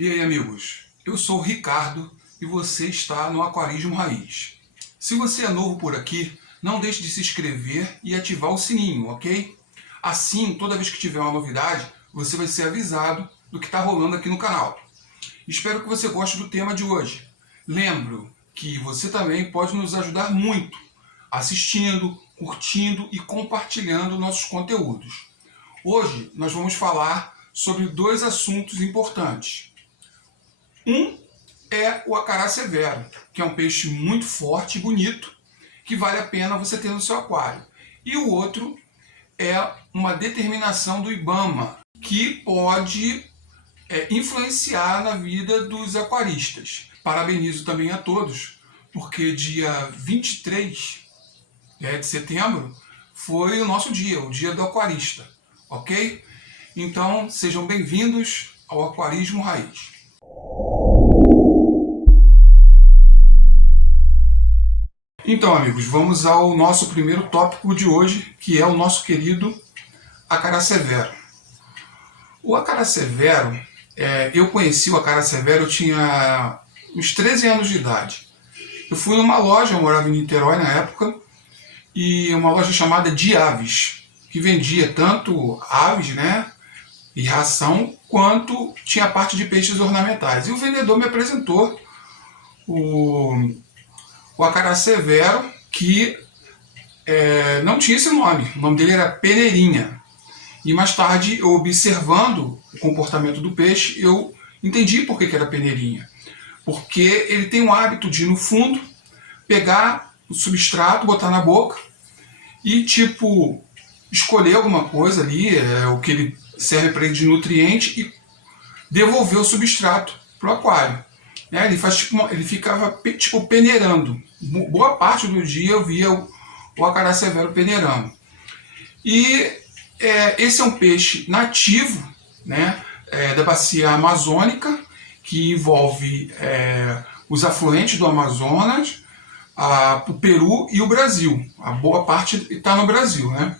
E aí, amigos? Eu sou o Ricardo e você está no Aquarismo Raiz. Se você é novo por aqui, não deixe de se inscrever e ativar o sininho, ok? Assim, toda vez que tiver uma novidade, você vai ser avisado do que está rolando aqui no canal. Espero que você goste do tema de hoje. Lembro que você também pode nos ajudar muito assistindo, curtindo e compartilhando nossos conteúdos. Hoje nós vamos falar sobre dois assuntos importantes. Um é o acará severo, que é um peixe muito forte e bonito, que vale a pena você ter no seu aquário. E o outro é uma determinação do IBAMA, que pode influenciar na vida dos aquaristas. Parabenizo também a todos, porque dia 23 de setembro foi o nosso dia, o dia do aquarista, ok? Então sejam bem-vindos ao Aquarismo Raiz. Então, amigos, vamos ao nosso primeiro tópico de hoje, que é o nosso querido acará severo. O acará severo, eu conheci o acará severo, eu tinha uns 13 anos de idade. Eu fui numa loja, eu morava em Niterói na época, e uma loja chamada de Aves, que vendia tanto aves, né, e ração, quanto tinha a parte de peixes ornamentais. E o vendedor me apresentou o acará severo, que não tinha esse nome. O nome dele era peneirinha. E mais tarde, eu observando o comportamento do peixe, eu entendi por que era peneirinha. Porque ele tem o hábito de ir no fundo, pegar o substrato, botar na boca e, tipo, escolher alguma coisa ali, o que ele serve para ele de nutriente, e devolver o substrato para o aquário. Ele faz ele ficava tipo peneirando. Boa parte do dia eu via o acará severo peneirando. E esse é um peixe nativo, né, da bacia amazônica, que envolve os afluentes do Amazonas, o Peru e o Brasil. A boa parte está no Brasil, né?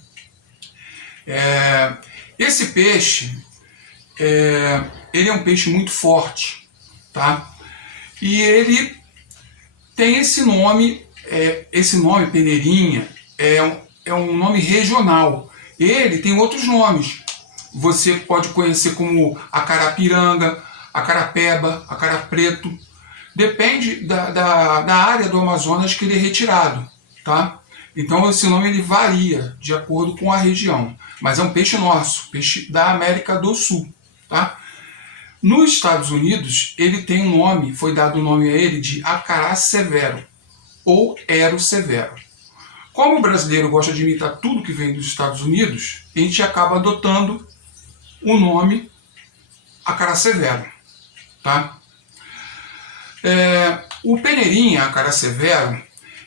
Esse peixe, ele é um peixe muito forte, tá? E ele tem esse nome peneirinha, é um nome regional. Ele tem outros nomes. Você pode conhecer como acarapiranga, acarapeba, acará preto. Depende da área do Amazonas que ele é retirado, tá? Então esse nome ele varia de acordo com a região. Mas é um peixe nosso, peixe da América do Sul, tá? Nos Estados Unidos, ele tem um nome, foi dado o nome a ele de acará severo, ou ero severo. Como o brasileiro gosta de imitar tudo que vem dos Estados Unidos, a gente acaba adotando o nome acará severo, tá? O peneirinha, acará severo,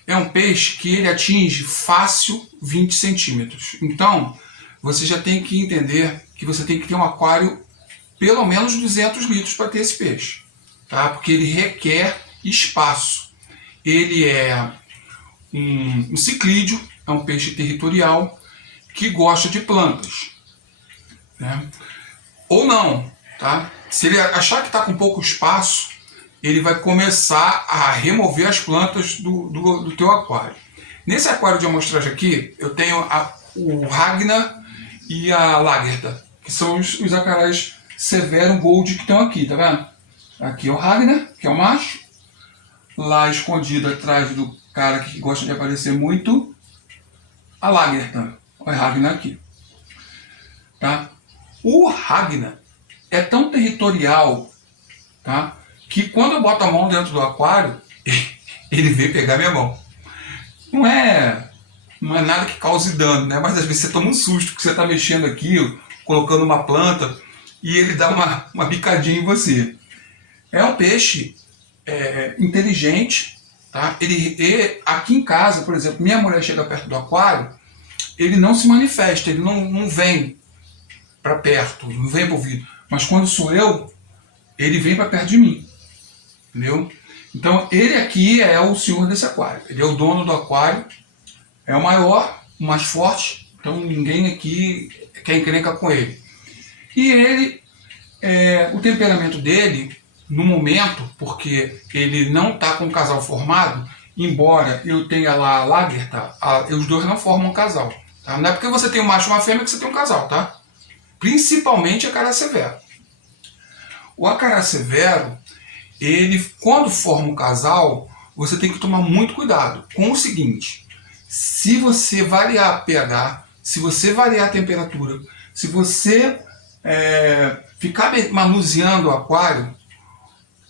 é um peixe que ele atinge fácil 20 centímetros. Então, você já tem que entender que você tem que ter um aquário pelo menos 200 litros para ter esse peixe, tá? Porque ele requer espaço. Ele é um ciclídeo, é um peixe territorial que gosta de plantas, né? Ou não, tá? Se ele achar que está com pouco espaço, ele vai começar a remover as plantas do teu aquário. Nesse aquário de amostragem aqui, eu tenho o Ragnar e a Lagerta, que são os acarás severo gold que estão aqui, tá vendo? Aqui é o Ragnar, que é o macho. Lá escondido atrás do cara que gosta de aparecer muito, a Lagerta. Olha o Ragnar aqui. Tá? O Ragnar é tão territorial, tá, que quando eu boto a mão dentro do aquário, ele vem pegar minha mão. Não é nada que cause dano, né? Mas às vezes você toma um susto, que você está mexendo aqui, colocando uma planta, e ele dá uma bicadinha em você. É um peixe inteligente, tá? Aqui em casa, por exemplo, minha mulher chega perto do aquário, ele não se manifesta, ele não vem para perto, não vem para o ouvido. Mas quando sou eu, ele vem para perto de mim, entendeu? Então ele aqui é o senhor desse aquário, ele é o dono do aquário, é o maior, o mais forte, então ninguém aqui quer encrenca com ele. E ele, o temperamento dele no momento, porque ele não está com o casal formado, embora eu tenha lá a Lagertha, os dois não formam um casal. Tá? Não é porque você tem um macho e uma fêmea que você tem um casal, tá? Principalmente a Acará severo. O Acará severo, ele, quando forma um casal, você tem que tomar muito cuidado com o seguinte: se você variar a pH, se você variar a temperatura, se você ficar manuseando o aquário,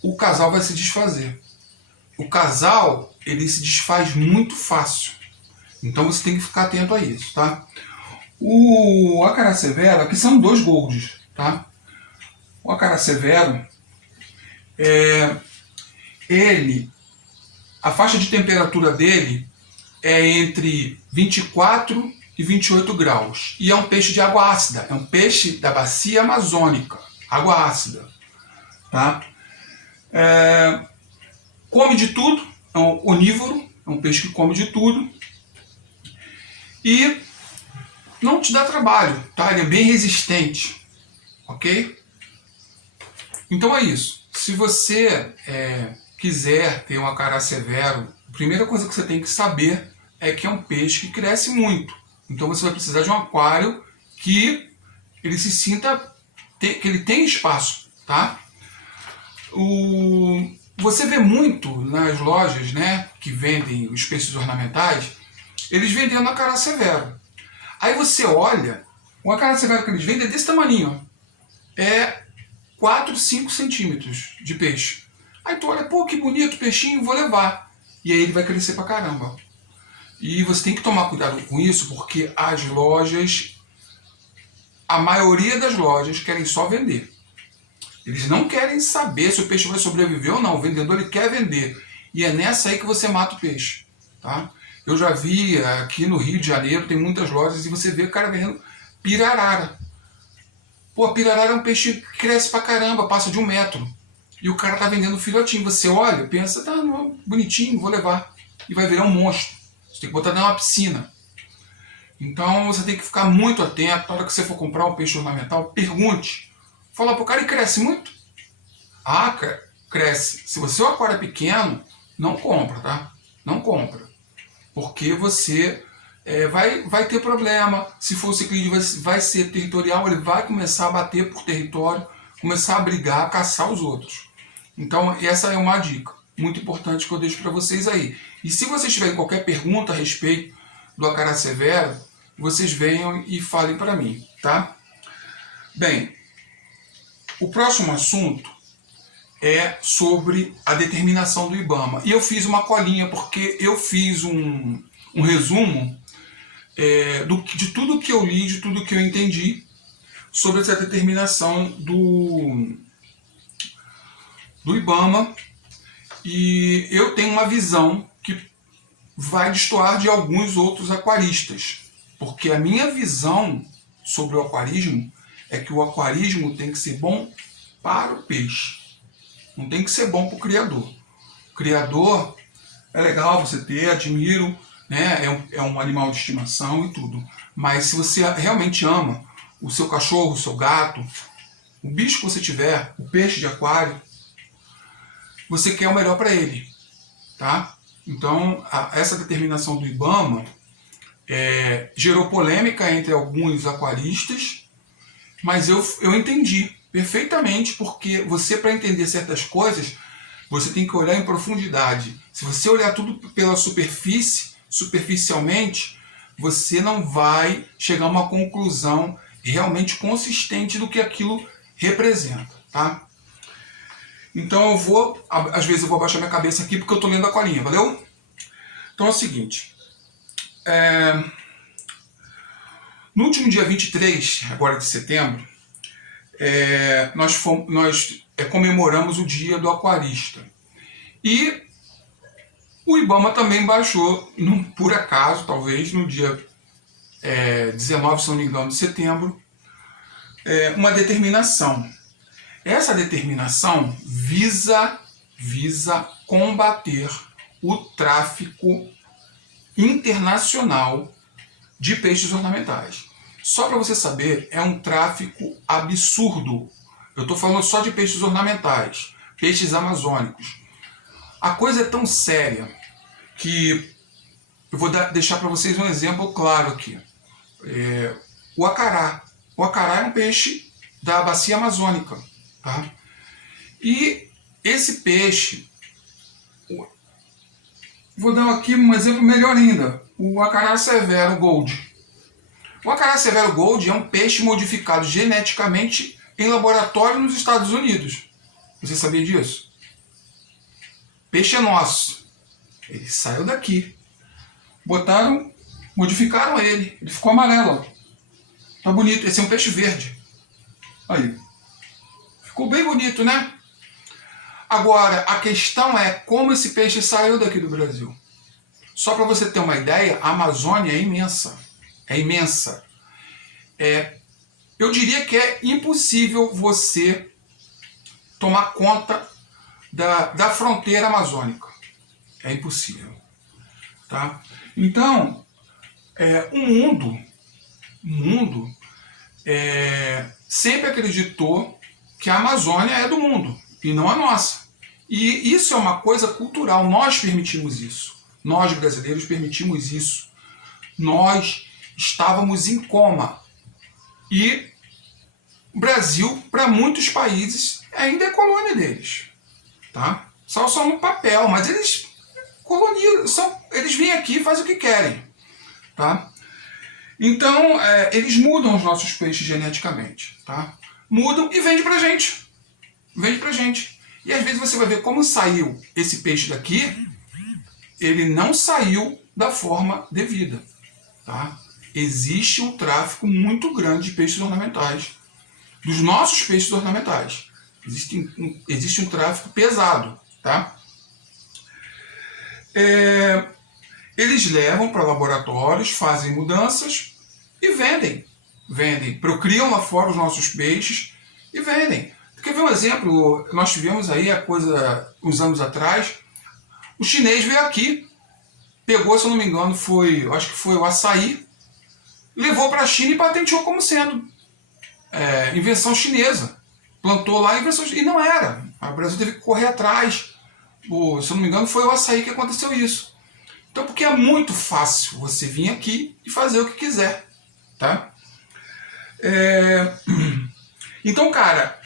o casal vai se desfazer. O casal, ele se desfaz muito fácil. Então você tem que ficar atento a isso, tá? O Acará severo, aqui são 2 golds, tá? O Acará severo, a faixa de temperatura dele é entre 24 e 28 graus. E é um peixe de água ácida, é um peixe da bacia amazônica, água ácida, tá? Come de tudo, é um onívoro, é um peixe que come de tudo. E não te dá trabalho, tá? Ele é bem resistente, ok? Então é isso. Se você quiser ter um Acará severo, a primeira coisa que você tem que saber é que é um peixe que cresce muito. Então você vai precisar de um aquário que ele se sinta, que ele tem espaço, tá? Você vê muito nas lojas, né, que vendem os peixes ornamentais, eles vendendo Acará severo. Aí você olha, o Acará severo que eles vendem é desse tamanho, é 4, 5 centímetros de peixe. Aí tu olha, pô, que bonito peixinho, vou levar. E aí ele vai crescer pra caramba. E você tem que tomar cuidado com isso, porque as lojas, a maioria das lojas querem só vender. Eles não querem saber se o peixe vai sobreviver ou não. O vendedor ele quer vender. E é nessa aí que você mata o peixe, tá? Eu já vi aqui no Rio de Janeiro, tem muitas lojas, e você vê o cara vendendo pirarara. Pô, a pirarara é um peixe que cresce pra caramba, passa de 1 metro. E o cara tá vendendo filhotinho. Você olha, pensa, tá bonitinho, vou levar. E vai virar um monstro. Você tem que botar dentro de uma piscina. Então você tem que ficar muito atento. Na hora que você for comprar um peixe ornamental, pergunte. Fala pro cara, e cresce muito? Ah, cresce. Se o seu aquário é pequeno, não compra, tá? Não compra. Porque você vai ter problema. Se for o ciclídeo, vai ser territorial, ele vai começar a bater por território, começar a brigar, a caçar os outros. Então essa é uma dica muito importante que eu deixo para vocês aí. E se vocês tiverem qualquer pergunta a respeito do Acará severo, vocês venham e falem para mim, tá? Bem, o próximo assunto é sobre a determinação do IBAMA. E eu fiz uma colinha porque eu fiz um resumo de tudo que eu li, de tudo que eu entendi sobre essa determinação do IBAMA. E eu tenho uma visão que vai destoar de alguns outros aquaristas. Porque a minha visão sobre o aquarismo é que o aquarismo tem que ser bom para o peixe. Não tem que ser bom para o criador. O criador é legal você ter, admiro, né? É um animal de estimação e tudo. Mas se você realmente ama o seu cachorro, o seu gato, o bicho que você tiver, o peixe de aquário, você quer o melhor para ele, tá? Então, essa determinação do IBAMA gerou polêmica entre alguns aquaristas, mas eu entendi perfeitamente, porque você, para entender certas coisas, você tem que olhar em profundidade. Se você olhar tudo pela superfície, superficialmente, você não vai chegar a uma conclusão realmente consistente do que aquilo representa, tá? Então às vezes eu vou abaixar minha cabeça aqui porque eu estou lendo a colinha, valeu? Então é o seguinte, no último dia 23, agora de setembro, nós comemoramos o dia do aquarista. E o IBAMA também baixou, por acaso, talvez, no dia 19, se não me engano, de setembro, uma determinação. Essa determinação visa combater o tráfico internacional de peixes ornamentais. Só para você saber, é um tráfico absurdo. Eu estou falando só de peixes ornamentais. peixes amazônicos. A coisa é tão séria que eu vou deixar para vocês um exemplo claro aqui. O acará. O acará é um peixe da bacia amazônica. Tá? E esse peixe, vou dar aqui um exemplo melhor ainda. O acará severo gold. O acará severo gold é um peixe modificado geneticamente em laboratório nos Estados Unidos. Você sabia disso? Peixe é nosso. Ele saiu daqui. Modificaram ele. Ele ficou amarelo. Tá bonito. Esse é um peixe verde. Aí. Ficou bem bonito, né? Agora, a questão é como esse peixe saiu daqui do Brasil. Só para você ter uma ideia, a Amazônia é imensa. É imensa. Eu diria que é impossível você tomar conta da fronteira amazônica. É impossível. Tá? Então, o mundo sempre acreditou que a Amazônia é do mundo e não a nossa. E isso é uma coisa cultural. Nós permitimos isso. Nós, brasileiros, permitimos isso. Nós estávamos em coma. E o Brasil, para muitos países, ainda é colônia deles. Tá? Só no papel, mas eles colonizam, eles vêm aqui e fazem o que querem. Tá? Então, eles mudam os nossos peixes geneticamente. Tá? Mudam e vendem pra gente. Vende pra gente. E às vezes você vai ver como saiu esse peixe daqui. Ele não saiu da forma devida. Tá? Existe um tráfico muito grande de peixes ornamentais. Dos nossos peixes ornamentais. Existe um tráfico pesado. Tá? Eles levam para laboratórios, fazem mudanças e vendem. Procriam lá fora os nossos peixes e vendem. Quer ver um exemplo? Nós tivemos aí uns anos atrás, o chinês veio aqui, pegou, se eu não me engano, acho que foi o açaí, levou para a China e patenteou como sendo invenção chinesa. Plantou lá invenção chinesa. E não era. O Brasil teve que correr atrás. Se eu não me engano, foi o açaí que aconteceu isso. Então, porque é muito fácil você vir aqui e fazer o que quiser. Tá? Então, cara,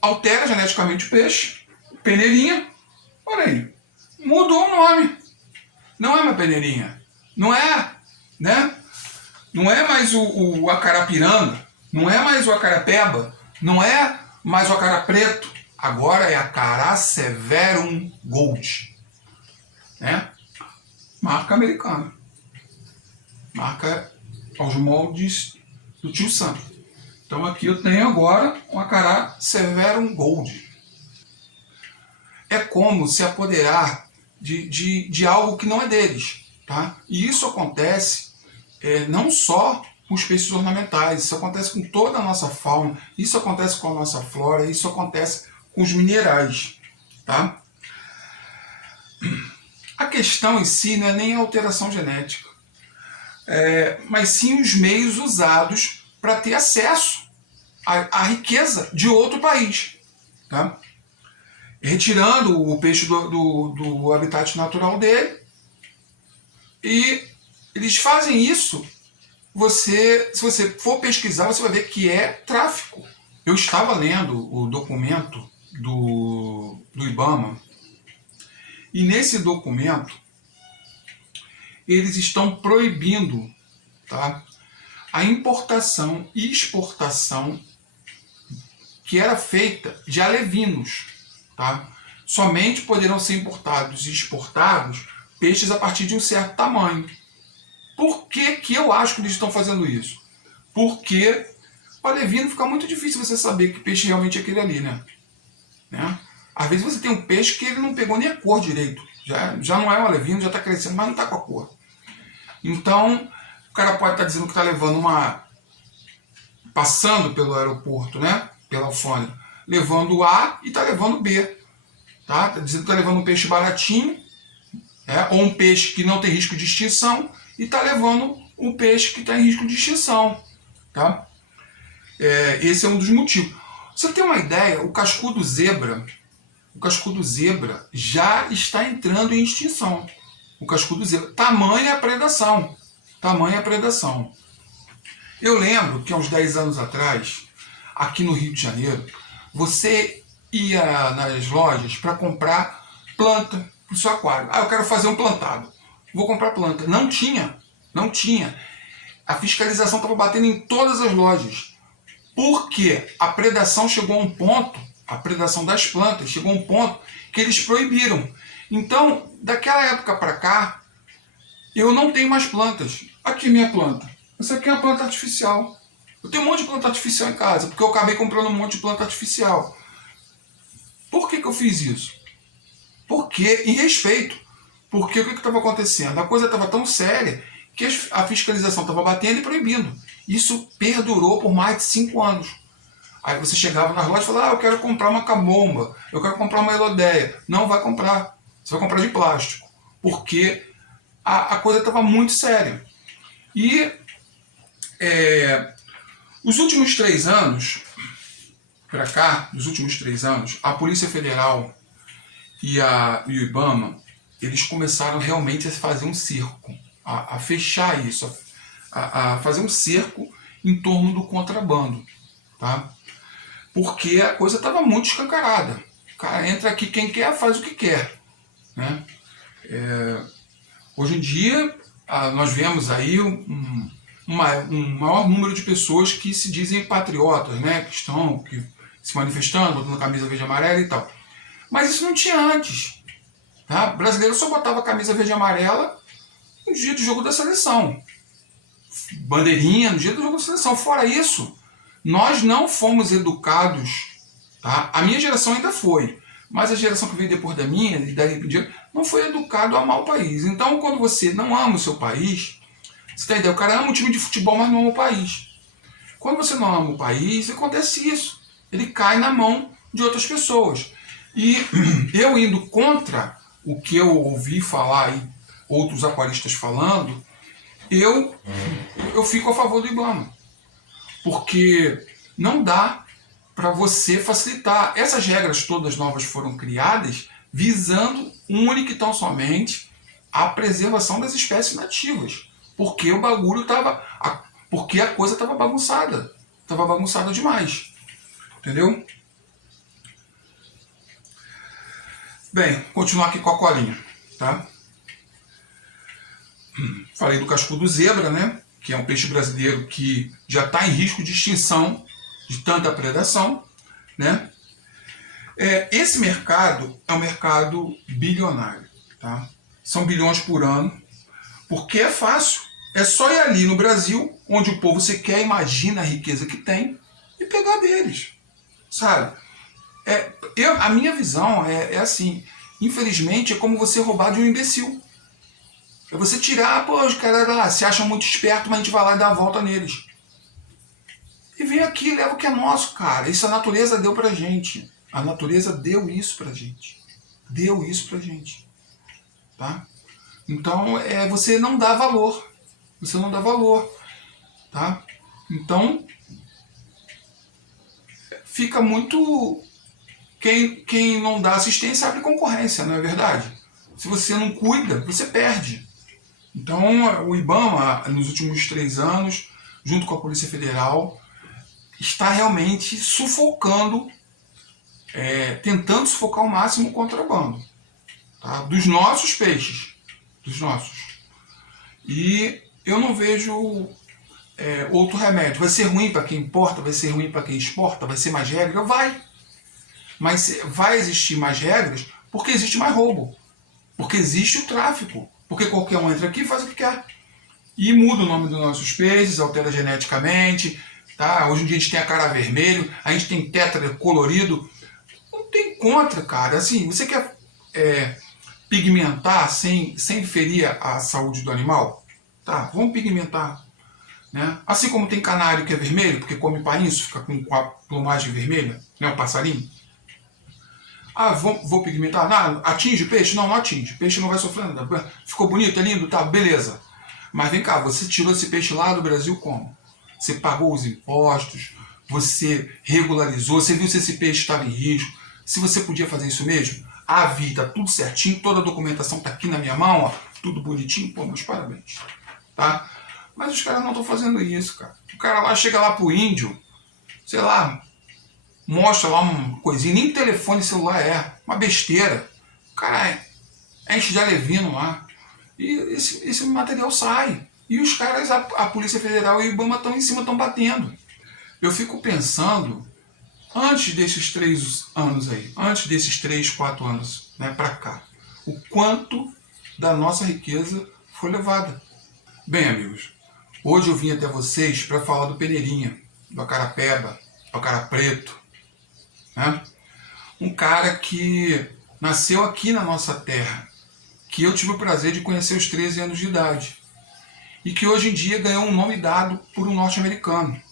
altera geneticamente o peixe, peneirinha, olha aí, mudou o nome. Não é uma peneirinha. Não é, né? Não é mais o acarapiranga, não é mais o acarapeba, não é mais o acará preto. Agora é acará severum gold. Né? Marca americana. Marca aos moldes do tio Sam. Então aqui eu tenho agora um acará severum gold. É como se apoderar de algo que não é deles. Tá? E isso acontece não só com os peixes ornamentais, isso acontece com toda a nossa fauna, isso acontece com a nossa flora, isso acontece com os minerais. Tá? A questão em si não é nem a alteração genética, mas sim os meios usados para ter acesso à riqueza de outro país. Tá? Retirando o peixe do habitat natural dele. E eles fazem isso. Se você for pesquisar, você vai ver que é tráfico. Eu estava lendo o documento do IBAMA. E nesse documento, eles estão proibindo, tá, a importação e exportação que era feita de alevinos. Tá? Somente poderão ser importados e exportados peixes a partir de um certo tamanho. Por que eu acho que eles estão fazendo isso? Porque o alevino fica muito difícil você saber que peixe realmente é aquele ali, né? Às vezes você tem um peixe que ele não pegou nem a cor direito. Já não é um alevino, já está crescendo, mas não está com a cor. Então, o cara pode estar dizendo que está levando passando pelo aeroporto, né? Pela alfândega, levando A e está levando B. Tá? Tá dizendo que está levando um peixe baratinho, ou um peixe que não tem risco de extinção, e está levando um peixe que está em risco de extinção. Tá? Esse é um dos motivos. Você tem uma ideia, o cascudo zebra já está entrando em extinção. O cascudo zebra. Tamanha a predação. Tamanha a predação. Eu lembro que há uns 10 anos atrás, aqui no Rio de Janeiro, você ia nas lojas para comprar planta para o seu aquário. Ah, eu quero fazer um plantado. Vou comprar planta. Não tinha. Não tinha. A fiscalização estava batendo em todas as lojas. Porque a predação chegou a um ponto, a predação das plantas chegou a um ponto que eles proibiram. Então, daquela época para cá, eu não tenho mais plantas. Aqui minha planta. Essa aqui é uma planta artificial. Eu tenho um monte de planta artificial em casa, porque eu acabei comprando um monte de planta artificial. Por que eu fiz isso? Porque, em respeito. Porque o que estava acontecendo? A coisa estava tão séria que a fiscalização estava batendo e proibindo. Isso perdurou por mais de 5 anos. Aí você chegava nas lojas e falava, eu quero comprar uma camomba, eu quero comprar uma elodéia. Não vai comprar. Você vai comprar de plástico. Porque a coisa estava muito séria. E os últimos 3 anos, para cá, nos últimos 3 anos, a Polícia Federal e o IBAMA, eles começaram realmente a fazer um cerco, a fechar isso, a fazer um cerco em torno do contrabando, tá? Porque a coisa estava muito escancarada. O cara entra aqui, quem quer faz o que quer, né? Hoje em dia, nós vemos aí um maior número de pessoas que se dizem patriotas, né? Que estão se manifestando, botando camisa verde e amarela e tal. Mas isso não tinha antes. Tá? O brasileiro só botava camisa verde e amarela no dia do jogo da seleção. Bandeirinha no dia do jogo da seleção. Fora isso, nós não fomos educados. Tá? A minha geração ainda foi. Mas a geração que veio depois da minha, e daí por diante, não foi educado a amar o país. Então, quando você não ama o seu país, você tem ideia, o cara ama um time de futebol, mas não ama o país. Quando você não ama o país, acontece isso. Ele cai na mão de outras pessoas. E eu indo contra o que eu ouvi falar e outros aquaristas falando, eu fico a favor do IBAMA. Porque não dá para você facilitar. Essas regras todas novas foram criadas visando única e tão somente a preservação das espécies nativas. Porque o bagulho estava... Porque a coisa estava bagunçada. Estava bagunçada demais. Entendeu? Bem, continuar aqui com a colinha, tá? Falei do cascudo zebra, né? Que é um peixe brasileiro que já está em risco de extinção de tanta predação, né? Esse mercado é um mercado bilionário, tá? São bilhões por ano, porque é fácil. É só ir ali no Brasil, onde o povo sequer imagina a riqueza que tem, e pegar deles, sabe? A minha visão é assim, infelizmente é como você roubar de um imbecil. É você tirar, pô, os caras lá se acham muito espertos, mas a gente vai lá e dá a volta neles. E vem aqui, leva o que é nosso, cara. Isso a natureza deu pra gente. A natureza deu isso pra gente. Deu isso pra gente. Tá? Então, você não dá valor. Você não dá valor. Tá? Então, fica muito... Quem não dá assistência abre concorrência, não é verdade? Se você não cuida, você perde. Então, o IBAMA, nos últimos 3 anos, junto com a Polícia Federal, está realmente sufocando, tentando sufocar ao máximo o contrabando, tá? Dos nossos peixes. Dos nossos. E eu não vejo outro remédio. Vai ser ruim para quem importa, vai ser ruim para quem exporta, vai ser mais regra? Vai. Mas vai existir mais regras porque existe mais roubo. Porque existe o tráfico. Porque qualquer um entra aqui e faz o que quer. E muda o nome dos nossos peixes, altera geneticamente. Tá? Hoje em dia a gente tem a cara vermelho, a gente tem tétara colorido. Não tem contra, cara. Assim, você quer pigmentar sem ferir a saúde do animal? Tá, vamos pigmentar. Né? Assim como tem canário que é vermelho, porque come painço, fica com a plumagem vermelha, né? O passarinho. Ah, vou pigmentar? Não, atinge o peixe? Não, não atinge. O peixe não vai sofrer nada. Ficou bonito, é lindo? Tá, beleza. Mas vem cá, você tirou esse peixe lá do Brasil como? Você pagou os impostos, você regularizou, você viu se esse peixe estava em risco, se você podia fazer isso mesmo. A vida, tudo certinho, toda a documentação está aqui na minha mão, ó, tudo bonitinho, pô, meus parabéns. Tá? Mas os caras não estão fazendo isso, cara. O cara lá chega lá pro índio, sei lá, mostra lá uma coisinha, nem telefone celular é, uma besteira. O cara enche de alevino lá. E esse material sai. E os caras, a Polícia Federal e o IBAMA estão em cima, estão batendo. Eu fico pensando, antes desses 3 anos aí, antes desses 3, 4 anos, né, para cá, o quanto da nossa riqueza foi levada. Bem, amigos, hoje eu vim até vocês para falar do Peneirinha, do Acarapeba, do Acara Preto, né? Um cara que nasceu aqui na nossa terra, que eu tive o prazer de conhecer aos 13 anos de idade, e que hoje em dia ganhou um nome dado por um norte-americano.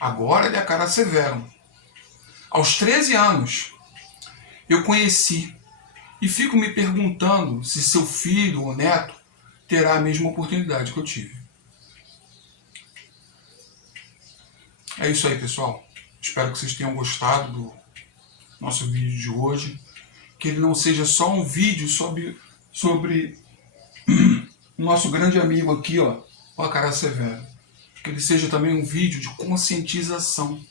Agora ele é Acara Severo. Aos 13 anos, eu conheci e fico me perguntando se seu filho ou neto terá a mesma oportunidade que eu tive. É isso aí, pessoal. Espero que vocês tenham gostado do nosso vídeo de hoje. Que ele não seja só um vídeo sobre o nosso grande amigo aqui, ó, o Acara Severo. Que ele seja também um vídeo de conscientização,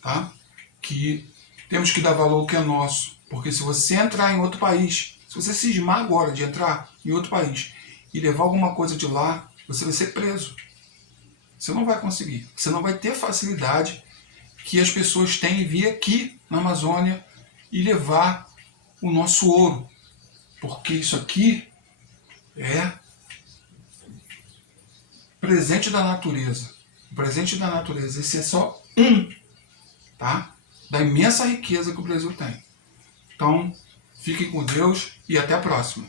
tá? Que temos que dar valor ao que é nosso. Porque se você entrar em outro país, se você cismar agora de entrar em outro país e levar alguma coisa de lá, você vai ser preso. Você não vai conseguir. Você não vai ter facilidade que as pessoas têm em vir aqui na Amazônia e levar o nosso ouro. Porque isso aqui é presente da natureza. O presente da natureza. Esse é só um, tá? Da imensa riqueza que o Brasil tem. Então, fiquem com Deus e até a próxima.